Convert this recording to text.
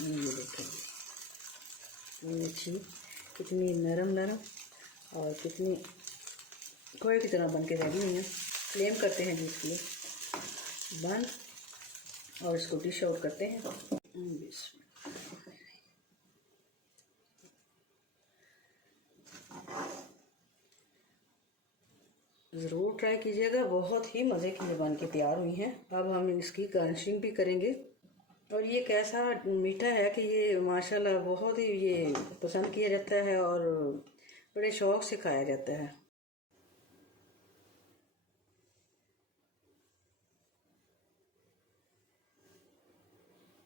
ये देखें कितनी अच्छी, कितनी नरम नरम और कितनी खोए की तरह बन के रेडी हुई हैं। फ्लेम करते हैं जी इसके लिए बंद और इसको डिश आउट करते हैं। ज़रूर ट्राई कीजिएगा, बहुत ही मज़े की ये बन के तैयार हुई हैं। अब हम इसकी गार्निशिंग भी करेंगे और ये कैसा मीठा है कि ये माशाल्लाह बहुत ही ये पसंद किया जाता है और बड़े शौक़ से खाया जाता है।